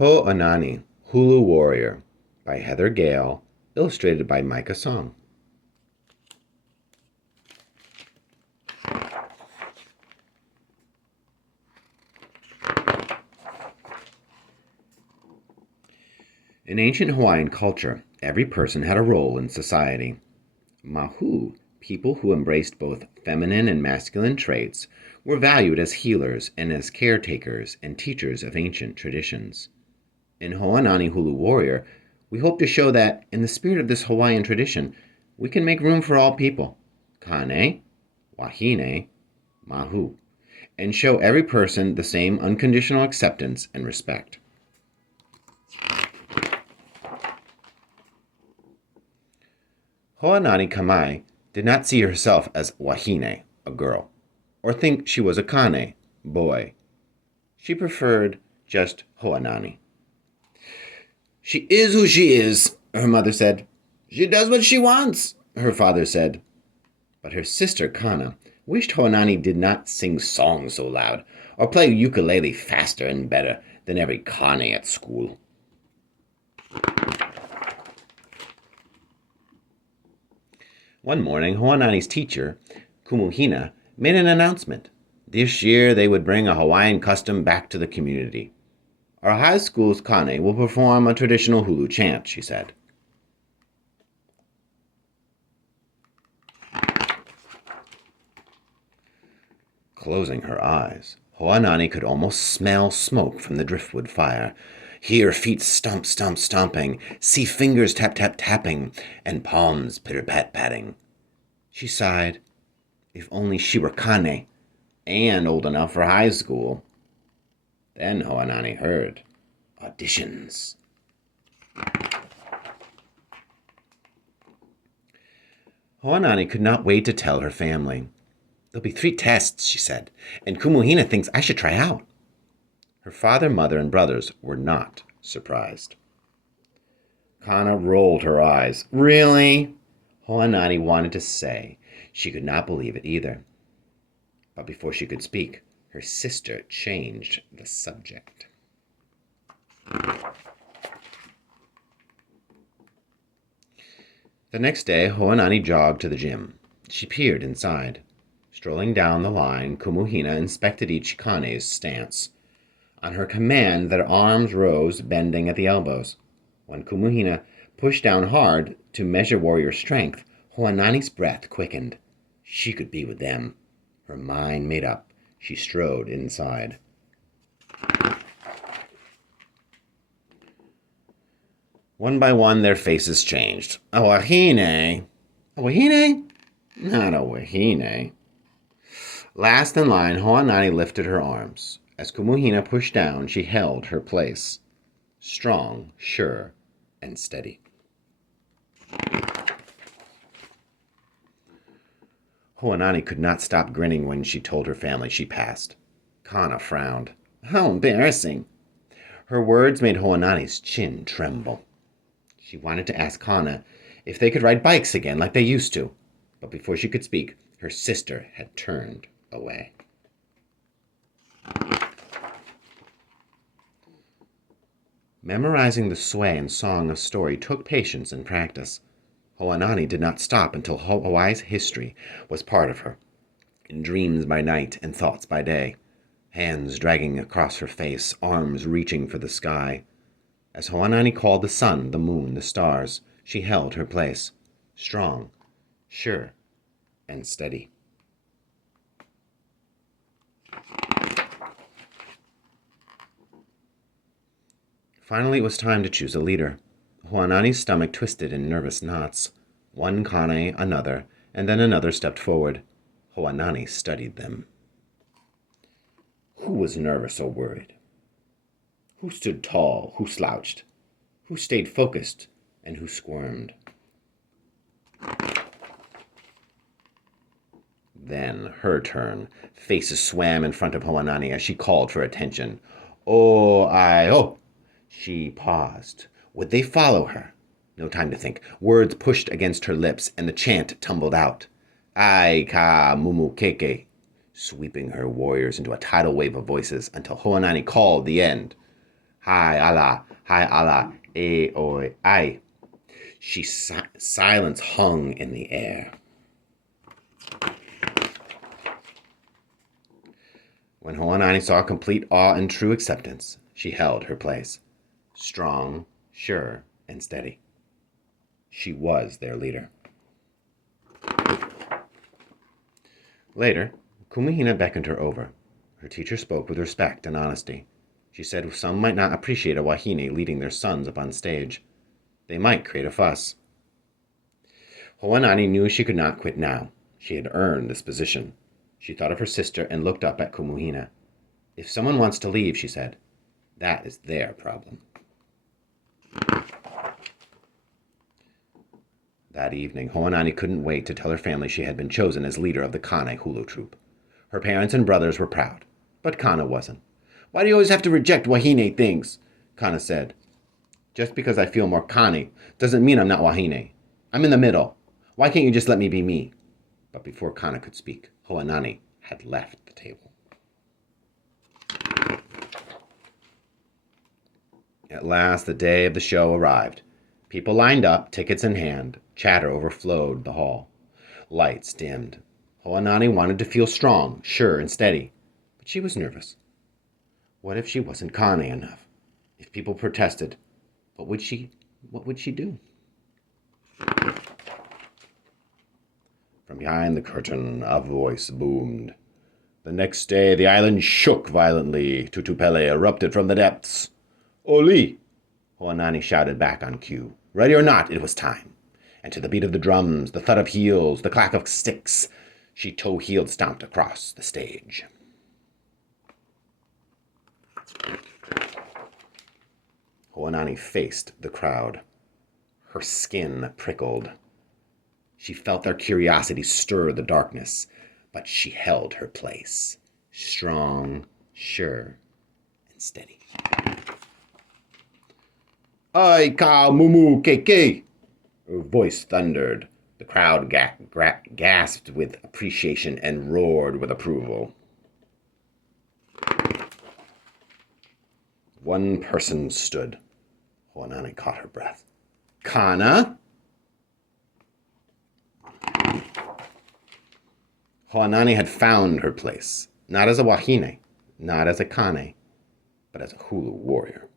Ho'anani, Hulu Warrior by Heather Gale, illustrated by Micah Song. In ancient Hawaiian culture, every person had a role in society. Mahu, people who embraced both feminine and masculine traits, were valued as healers and as caretakers and teachers of ancient traditions. In Ho'anani Hulu Warrior, we hope to show that, in the spirit of this Hawaiian tradition, we can make room for all people, Kane, Wahine, Mahu, and show every person the same unconditional acceptance and respect. Ho'anani Kamai did not see herself as Wahine, a girl, or think she was a Kane, boy. She preferred just Ho'anani. She is who she is, her mother said. She does what she wants, her father said. But her sister, Kana, wished Ho'anani did not sing songs so loud or play ukulele faster and better than every Kane at school. One morning, Ho'anani's teacher, Kumuhina, made an announcement. This year they would bring a Hawaiian custom back to the community. Our high school's Kane will perform a traditional Hulu chant, she said. Closing her eyes, Ho'anani could almost smell smoke from the driftwood fire, hear feet stomp, stomp, stomping, see fingers tap, tap, tapping, and palms pitter-pat-patting. She sighed. If only she were Kane, and old enough for high school. Then Ho'anani heard auditions. Ho'anani could not wait to tell her family. There'll be 3 tests, she said, and Kumuhina thinks I should try out. Her father, mother, and brothers were not surprised. Kana rolled her eyes. Really? Ho'anani wanted to say she could not believe it either. But before she could speak, her sister changed the subject. The next day, Ho'anani jogged to the gym. She peered inside. Strolling down the line, Kumuhina inspected each Kane's stance. On her command, their arms rose, bending at the elbows. When Kumuhina pushed down hard to measure warrior strength, Ho'anani's breath quickened. She could be with them. Her mind made up, she strode inside. One by one, their faces changed. A wahine? A wahine? Not a wahine. Last in line, Ho'anani lifted her arms. As Kumuhina pushed down, she held her place. Strong, sure, and steady. Ho'anani could not stop grinning when she told her family she passed. Kana frowned. How embarrassing. Her words made Ho'anani's chin tremble. She wanted to ask Kana if they could ride bikes again like they used to, but before she could speak, her sister had turned away. Memorizing the sway and song of story took patience and practice. Ho'anani did not stop until Hawaii's history was part of her, in dreams by night and thoughts by day, hands dragging across her face, arms reaching for the sky. As Ho'anani called the sun, the moon, the stars, she held her place, strong, sure, and steady. Finally, it was time to choose a leader. Ho'anani's stomach twisted in nervous knots. One Kane, another, and then another stepped forward. Ho'anani studied them. Who was nervous or worried? Who stood tall, who slouched? Who stayed focused, and who squirmed? Then, her turn. Faces swam in front of Ho'anani as she called for attention. Oh! She paused. Would they follow her? No time to think. Words pushed against her lips, and the chant tumbled out. Ai ka mumu keke, sweeping her warriors into a tidal wave of voices until Ho'anani called the end. Hi Allah, a oi, I. Silence hung in the air. When Hoanani saw complete awe and true acceptance, she held her place, strong, sure, and steady. She was their leader. Later, Kumahina beckoned her over. Her teacher spoke with respect and honesty. She said some might not appreciate a wahine leading their sons up on stage. They might create a fuss. Hoanani knew she could not quit now. She had earned this position. She thought of her sister and looked up at Kumuhina. If someone wants to leave, she said, that is their problem. That evening, Hoanani couldn't wait to tell her family she had been chosen as leader of the Kane Hulu troupe. Her parents and brothers were proud, but Kana wasn't. Why do you always have to reject wahine things? Kana said. Just because I feel more Kane doesn't mean I'm not wahine. I'm in the middle. Why can't you just let me be me? But before Kana could speak, Hoanani had left the table. At last, the day of the show arrived. People lined up, tickets in hand. Chatter overflowed the hall. Lights dimmed. Hoanani wanted to feel strong, sure, and steady, but she was nervous. What if she wasn't Kane enough? If people protested, what would she do? From behind the curtain, a voice boomed. The next day, the island shook violently. Tutupele erupted from the depths. Oli! Hoanani shouted back on cue. Ready or not, it was time. And to the beat of the drums, the thud of heels, the clack of sticks, she toe-heeled stomped across the stage. Hoanani faced the crowd. Her skin prickled. She felt their curiosity stir the darkness, but she held her place, strong, sure, and steady. Ai ka mumu keke! Her voice thundered. The crowd gasped with appreciation and roared with approval. One person stood. Hoanani caught her breath. Kana? Hoanani had found her place, not as a wahine, not as a Kane, but as a Hulu warrior.